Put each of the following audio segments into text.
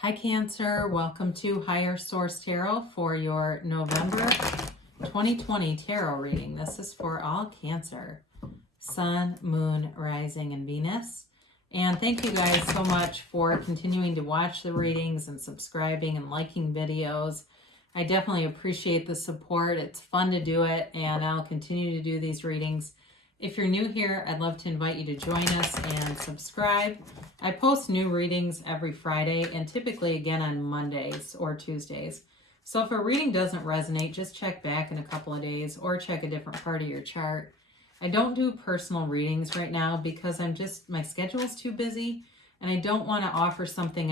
Hi Cancer, welcome to Higher Source Tarot for your November 2020 tarot reading. This is for all Cancer, Sun, Moon, Rising, and Venus. And thank you guys so much for continuing to watch the readings and subscribing and liking videos. I definitely appreciate the support. It's fun to do it, and I'll continue to do these readings. If you're new here, I'd love to invite you to join us and subscribe. I post new readings every Friday and typically again on Mondays or Tuesdays. So if a reading doesn't resonate, just check back in a couple of days or check a different part of your chart. I don't do personal readings right now because my schedule is too busy and I don't want to offer something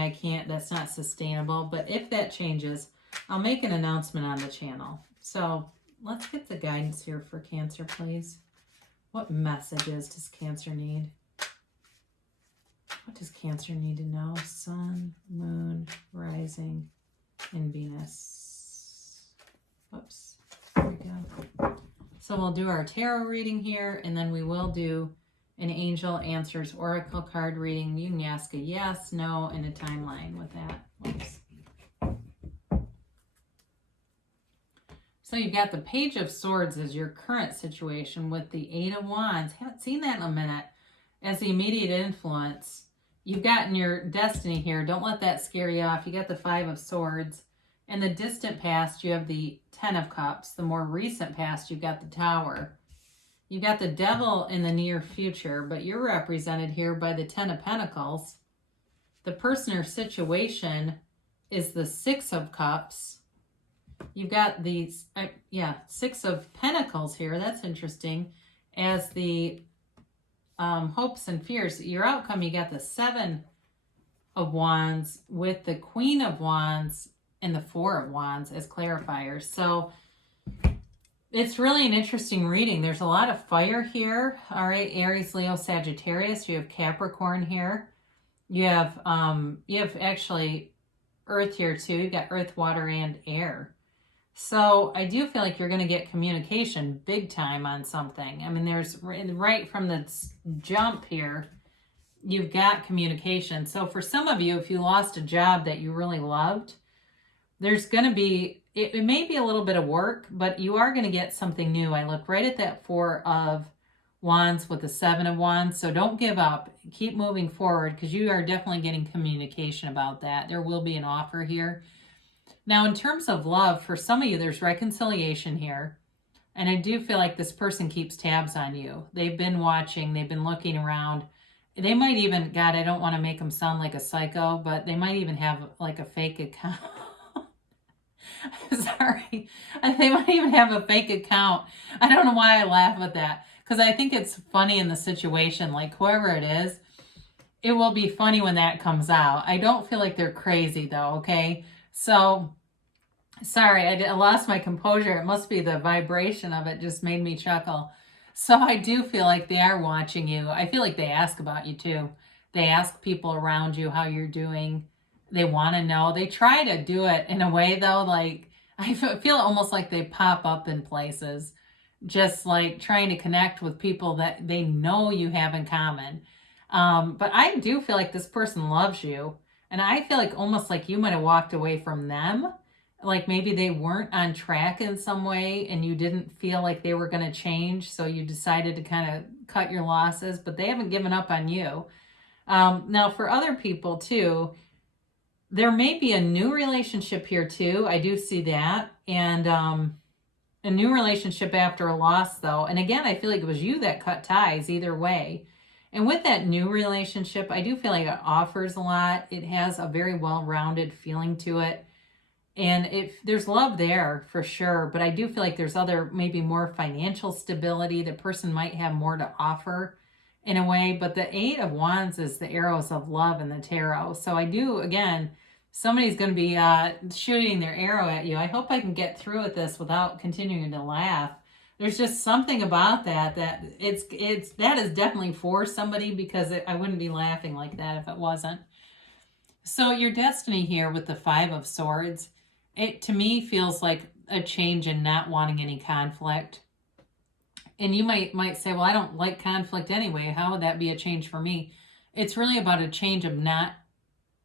that's not sustainable. But if that changes, I'll make an announcement on the channel. So let's get the guidance here for Cancer, please. What messages does Cancer need? What does Cancer need to know? Sun, Moon, Rising, and Venus. Whoops. There we go. So we'll do our tarot reading here, and then we will do an Angel Answers Oracle card reading. You can ask a yes, no, and a timeline with that. Whoops. So you've got the Page of Swords as your current situation with the Eight of Wands. Haven't seen that in a minute. As the immediate influence, you've gotten your destiny here. Don't let that scare you off. You got the Five of Swords. In the distant past, you have the Ten of Cups. The more recent past, you've got the Tower. You've got the Devil in the near future, but you're represented here by the Ten of Pentacles. The person or situation is the Six of Cups. You've got the Six of Pentacles here. That's interesting. As the hopes and fears. Your outcome, you got the Seven of Wands with the Queen of Wands and the Four of Wands as clarifiers. So it's really an interesting reading. There's a lot of fire here. All right, Aries, Leo, Sagittarius. You have Capricorn here. You have actually Earth here too. You got Earth, Water, and Air. So I do feel like you're going to get communication big time on something. I mean, there's right from the jump here, you've got communication. So for some of you, if you lost a job that you really loved, there's going to be, it may be a little bit of work, but you are going to get something new. I look right at that Four of Wands with the Seven of Wands. So don't give up. Keep moving forward because you are definitely getting communication about that. There will be an offer here. Now, in terms of love, for some of you, there's reconciliation here. And I do feel like this person keeps tabs on you. They've been watching. They've been looking around. They might even, God, I don't want to make them sound like a psycho, but they might even have like a fake account. Sorry. They might even have a fake account. I don't know why I laugh at that. Because I think it's funny in the situation. Like whoever it is, it will be funny when that comes out. I don't feel like they're crazy though, okay? So, sorry, I lost my composure. It must be the vibration of it just made me chuckle. So I do feel like they are watching you. I feel like they ask about you too. They ask people around you how you're doing. They want to know. They try to do it in a way though, like I feel almost like they pop up in places, just like trying to connect with people that they know you have in common. But I do feel like this person loves you. And I feel like almost like you might have walked away from them. Like maybe they weren't on track in some way and you didn't feel like they were going to change. So you decided to kind of cut your losses, but they haven't given up on you. Now for other people too, there may be a new relationship here too. I do see that. And a new relationship after a loss though. And again, I feel like it was you that cut ties either way. And with that new relationship, I do feel like it offers a lot. It has a very well-rounded feeling to it. And if there's love there for sure, but I do feel like there's other, maybe more financial stability. The person might have more to offer in a way, but the Eight of Wands is the arrows of love in the tarot. So I do, again, somebody's going to be shooting their arrow at you. I hope I can get through with this without continuing to laugh. There's just something about that that that is definitely for somebody because I wouldn't be laughing like that if it wasn't. So your destiny here with the Five of Swords, it to me feels like a change in not wanting any conflict. And you might say, well, I don't like conflict anyway. How would that be a change for me? It's really about a change of not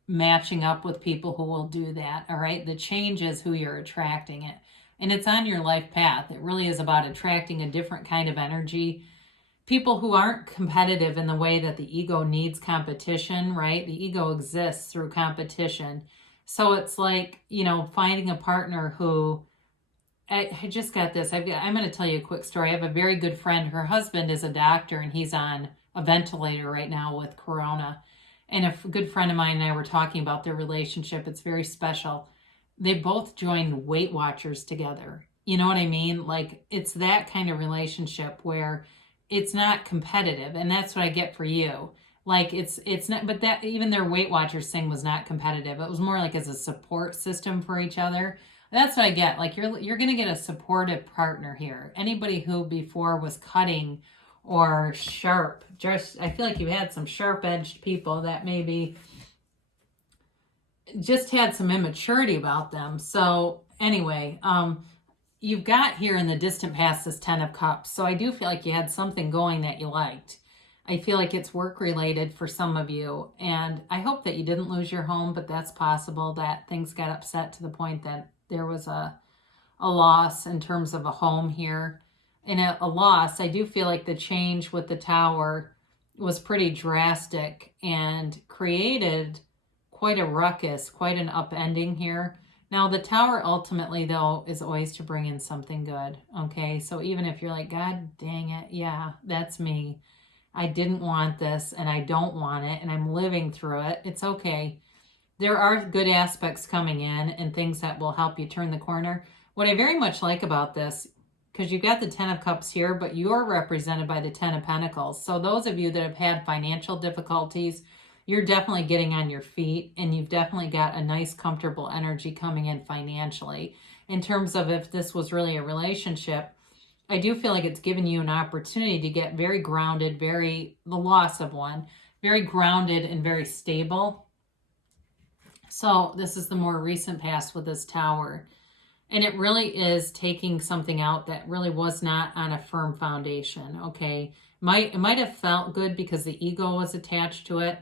matching up with people who will do that. All right. The change is who you're attracting it. And it's on your life path. It really is about attracting a different kind of energy. People who aren't competitive in the way that the ego needs competition, right? The ego exists through competition. So it's like, finding a partner who, I just got this. I'm going to tell you a quick story. I have a very good friend. Her husband is a doctor and he's on a ventilator right now with corona. And a good friend of mine and I were talking about their relationship. It's very special. They both joined Weight Watchers together. You know what I mean? Like, it's that kind of relationship where it's not competitive. And that's what I get for you. Like, it's not, but that, even their Weight Watchers thing was not competitive. It was more like as a support system for each other. That's what I get. Like, you're going to get a supportive partner here. Anybody who before was cutting or sharp, just, I feel like you had some sharp-edged people that maybe just had some immaturity about them. So anyway, you've got here in the distant past this 10 of Cups. So I do feel like you had something going that you liked. I feel like it's work related for some of you. And I hope that you didn't lose your home, but that's possible that things got upset to the point that there was a loss in terms of a home here. And a loss, I do feel like the change with the Tower was pretty drastic and created quite a ruckus, quite an upending here. Now, the Tower ultimately, though, is always to bring in something good, okay? So even if you're like, God dang it, yeah, that's me. I didn't want this, and I don't want it, and I'm living through it. It's okay. There are good aspects coming in and things that will help you turn the corner. What I very much like about this, because you've got the 10 of Cups here, but you're represented by the 10 of Pentacles. So those of you that have had financial difficulties, you're definitely getting on your feet, and you've definitely got a nice, comfortable energy coming in financially. In terms of if this was really a relationship, I do feel like it's given you an opportunity to get very grounded, the loss of one, very grounded and very stable. So this is the more recent past with this Tower. And it really is taking something out that really was not on a firm foundation, okay? It might have felt good because the ego was attached to it,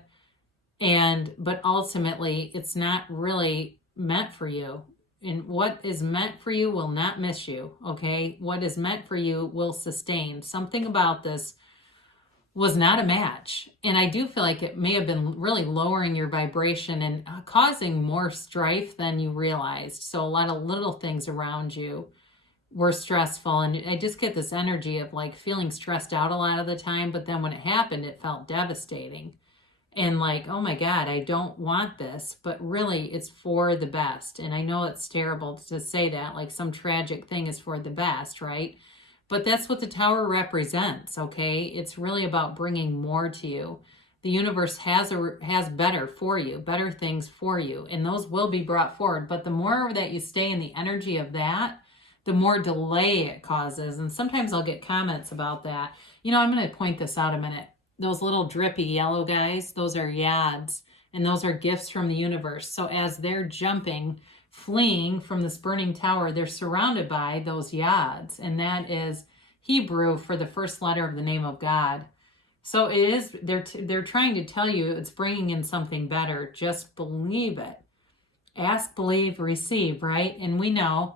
but ultimately it's not really meant for you. And what is meant for you will not miss you, okay? What is meant for you will sustain. Something about this was not a match. And I do feel like it may have been really lowering your vibration and causing more strife than you realized. So a lot of little things around you were stressful. And I just get this energy of like feeling stressed out a lot of the time. But then when it happened, it felt devastating. And like, oh my God, I don't want this. But really, it's for the best. And I know it's terrible to say that, like some tragic thing is for the best, right? But that's what the Tower represents, okay? It's really about bringing more to you. The universe has better for you, better things for you, and those will be brought forward. But the more that you stay in the energy of that, the more delay it causes. And sometimes I'll get comments about that. I'm going to point this out a minute. Those little drippy yellow guys, those are yads, and those are gifts from the universe. So as they're jumping, fleeing from this burning tower, they're surrounded by those yads, and that is Hebrew for the first letter of the name of God. So it is, they're trying to tell you it's bringing in something better. Just believe it. Ask, believe, receive, right? And we know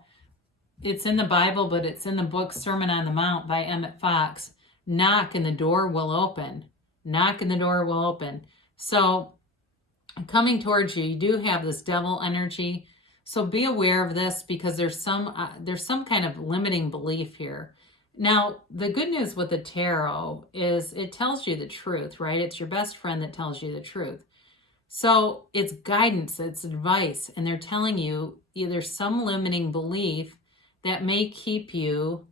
it's in the Bible, but it's in the book Sermon on the Mount by Emmett Fox. Knock and the door will open. Knock and the door will open. So coming towards you, you do have this devil energy. So be aware of this because there's some kind of limiting belief here. Now, the good news with the tarot is it tells you the truth, right? It's your best friend that tells you the truth. So it's guidance, it's advice, and they're telling you either some limiting belief that may keep you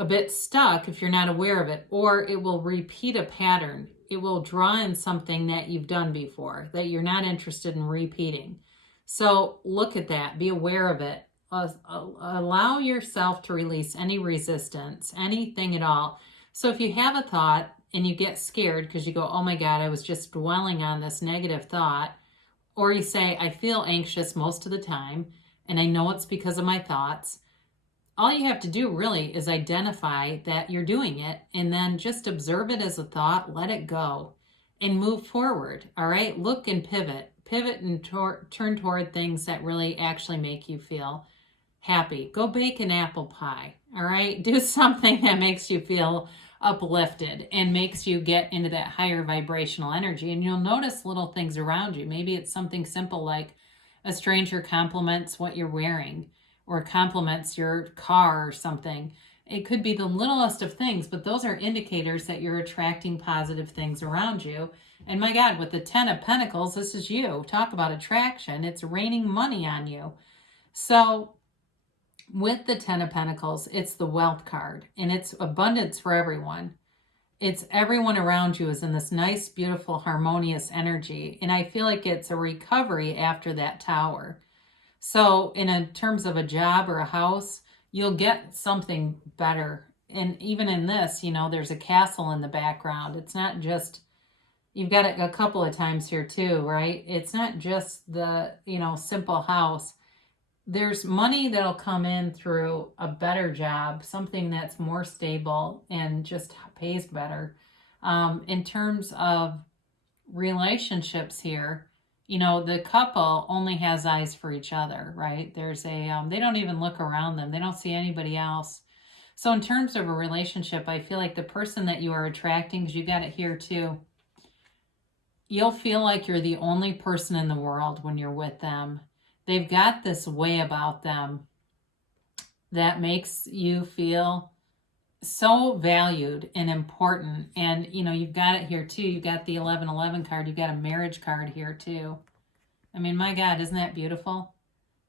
a bit stuck if you're not aware of it, or it will repeat a pattern. It will draw in something that you've done before that you're not interested in repeating. So look at that, be aware of it. Allow yourself to release any resistance, anything at all. So if you have a thought and you get scared because you go, oh my God, I was just dwelling on this negative thought, or you say, I feel anxious most of the time, and I know it's because of my thoughts. All you have to do really is identify that you're doing it, and then just observe it as a thought, let it go, and move forward, all right? Look and pivot. pivot and turn toward things that really actually make you feel happy. Go bake an apple pie, all right? Do something that makes you feel uplifted and makes you get into that higher vibrational energy. And you'll notice little things around you. Maybe it's something simple like a stranger compliments what you're wearing or compliments your car or something. It could be the littlest of things, but those are indicators that you're attracting positive things around you. And my God, with the 10 of Pentacles, this is you. Talk about attraction. It's raining money on you. So with the 10 of Pentacles, it's the wealth card, and it's abundance for everyone. It's everyone around you is in this nice, beautiful, harmonious energy. And I feel like it's a recovery after that tower. So in terms of a job or a house, you'll get something better. And even in this, you know, there's a castle in the background. It's not just, you've got it a couple of times here too, right? It's not just the, you know, simple house. There's money that'll come in through a better job, something that's more stable and just pays better. In terms of relationships here, you know, the couple only has eyes for each other, right? There's a, they don't even look around them. They don't see anybody else. So in terms of a relationship, I feel like the person that you are attracting, because you got it here too, you'll feel like you're the only person in the world when you're with them. They've got this way about them that makes you feel so valued and important. And, you know, you've got it here too. You've got the 1111 card. You've got a marriage card here too. I mean, my God, isn't that beautiful?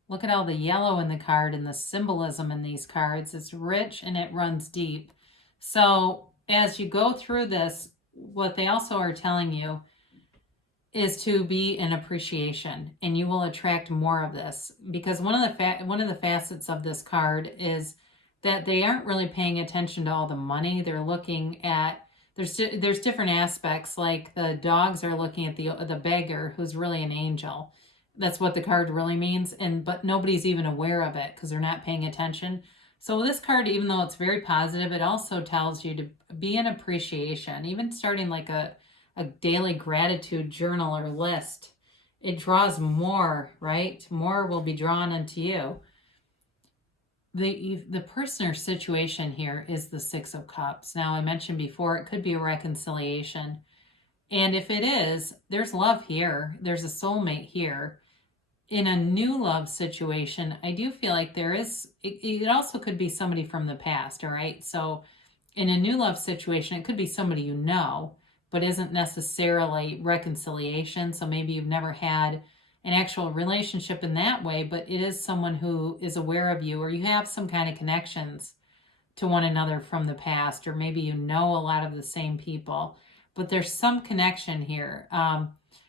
Look at all the yellow in the card and the symbolism in these cards. It's rich and it runs deep. So as you go through this, what they also are telling you is to be in appreciation, and you will attract more of this, because one of the facets of this card is that they aren't really paying attention to all the money. They're looking at, there's different aspects, like the dogs are looking at the beggar, who's really an angel. That's what the card really means, but nobody's even aware of it because they're not paying attention. So this card, even though it's very positive, it also tells you to be in appreciation, even starting like a daily gratitude journal or list. It draws more, right? More will be drawn unto you. The person or situation here is the Six of Cups. Now, I mentioned before, it could be a reconciliation. And if it is, there's love here. There's a soulmate here. In a new love situation, I do feel like there is, it also could be somebody from the past, all right? So in a new love situation, it could be somebody you know, but isn't necessarily reconciliation. So maybe you've never had an actual relationship in that way, but it is someone who is aware of you, or you have some kind of connections to one another from the past, or maybe you know a lot of the same people, but there's some connection here.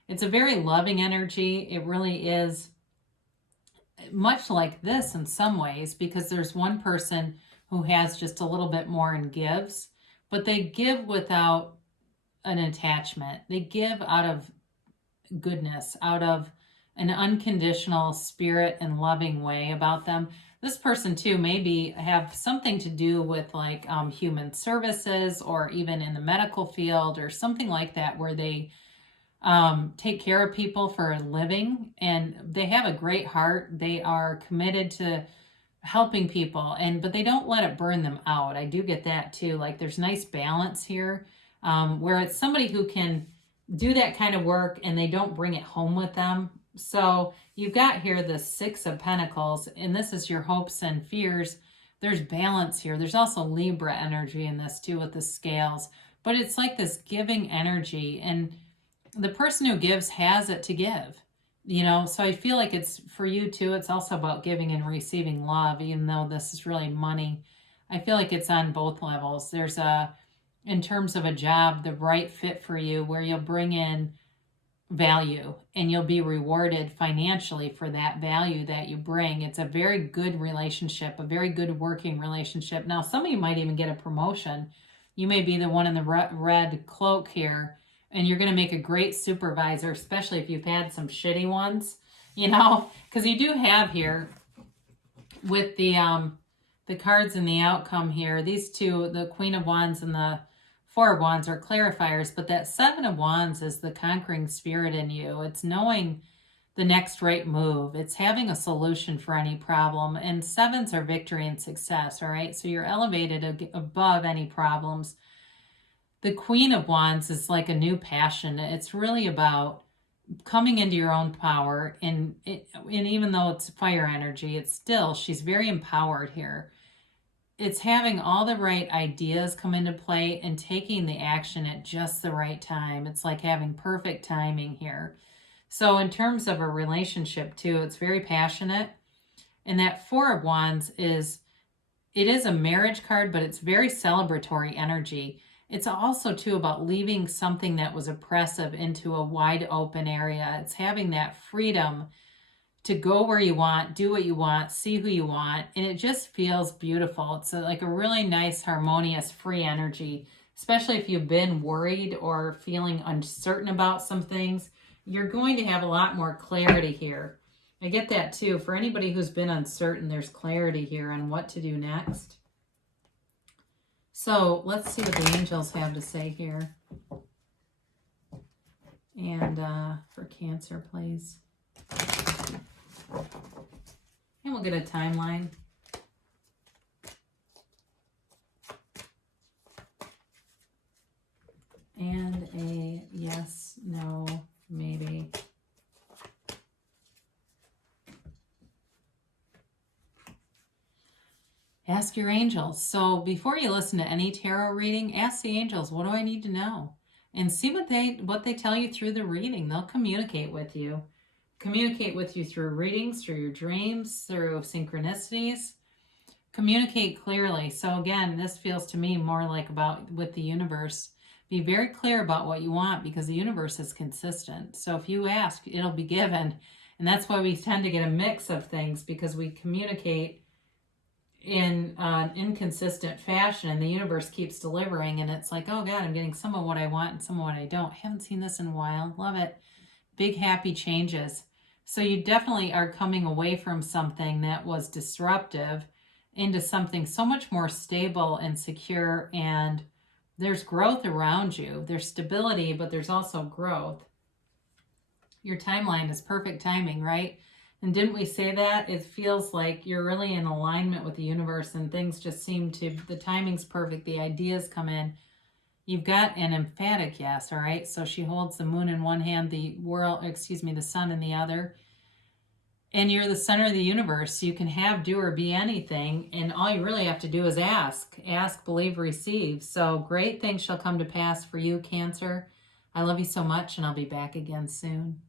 It's a very loving energy. It really is much like this in some ways, because there's one person who has just a little bit more and gives, but they give without an attachment. They give out of goodness, out of an unconditional spirit and loving way about them. This person too maybe have something to do with like human services, or even in the medical field or something like that, where they take care of people for a living, and they have a great heart. They are committed to helping people, but they don't let it burn them out. I do get that too. Like there's nice balance here, where it's somebody who can do that kind of work and they don't bring it home with them. So you've got here the Six of Pentacles, and this is your hopes and fears. There's balance here. There's also Libra energy in this too with the scales, but it's like this giving energy, and the person who gives has it to give, you know? So I feel like it's for you too. It's also about giving and receiving love, even though this is really money. I feel like it's on both levels. There's in terms of a job, the right fit for you, where you'll bring in value and you'll be rewarded financially for that value that you bring. It's a very good relationship, a very good working relationship. Now, some of you might even get a promotion. You may be the one in the red cloak here, and you're going to make a great supervisor, especially if you've had some shitty ones, you know, because you do have here with the cards and the outcome here, these two, the Queen of Wands and the Four of Wands, are clarifiers, but that Seven of Wands is the conquering spirit in you. It's knowing the next right move. It's having a solution for any problem. And 7s are victory and success, all right? So you're elevated above any problems. The Queen of Wands is like a new passion. It's really about coming into your own power. And even though it's fire energy, it's still, she's very empowered here. It's having all the right ideas come into play and taking the action at just the right time. It's like having perfect timing here. So in terms of a relationship too, it's very passionate. And that 4 of Wands it is a marriage card, but it's very celebratory energy. It's also too about leaving something that was oppressive into a wide open area. It's having that freedom to go where you want, do what you want, see who you want. And it just feels beautiful. It's like a really nice, harmonious, free energy, especially if you've been worried or feeling uncertain about some things. You're going to have a lot more clarity here. I get that too. For anybody who's been uncertain, there's clarity here on what to do next. So let's see what the angels have to say here. And for Cancer, please. And we'll get a timeline. And a yes, no, maybe. Ask your angels. So before you listen to any tarot reading, ask the angels, what do I need to know? And see what they tell you through the reading. They'll communicate with you. Communicate with you through readings, through your dreams, through synchronicities. Communicate clearly. So again, this feels to me more like about with the universe. Be very clear about what you want because the universe is consistent. So if you ask, it'll be given. And that's why we tend to get a mix of things because we communicate in an inconsistent fashion and the universe keeps delivering and it's like, oh God, I'm getting some of what I want and some of what I don't. Haven't seen this in a while. Love it. Big happy changes. So you definitely are coming away from something that was disruptive into something so much more stable and secure, and there's growth around you. There's stability, but there's also growth. Your timeline is perfect timing, right? And didn't we say that? It feels like you're really in alignment with the universe and things just seem to, the timing's perfect, the ideas come in. You've got an emphatic yes, all right? So she holds the moon in one hand, the sun in the other. And you're the center of the universe. You can have, do, or be anything. And all you really have to do is ask. Ask, believe, receive. So great things shall come to pass for you, Cancer. I love you so much, and I'll be back again soon.